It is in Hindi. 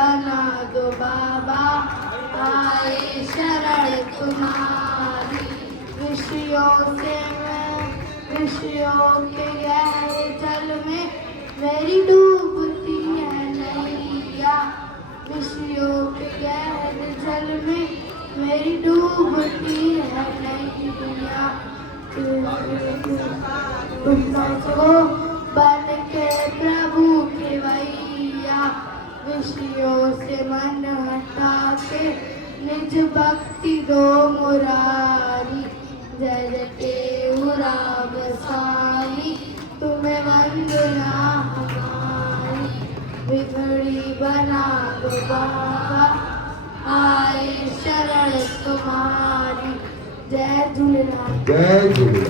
बना दो बाबा, आए शरण तुम्हारी। ऋषियों के गहरे जल में मेरी डूबती है नैया। ऋषियों के गहरे जल में मेरी डूबती है नैया। तुम बचो बन के प्रभु के वैया। विषयों से मन हटा के निज भक्ति दो मुरारी। जय जय देव राम स्वामी, तुम्हें वंदना हमारी। बिगड़ी बना दो बाबा, आए शरण तुम्हारी। जय झूलेलाल। जय झूलेलाल।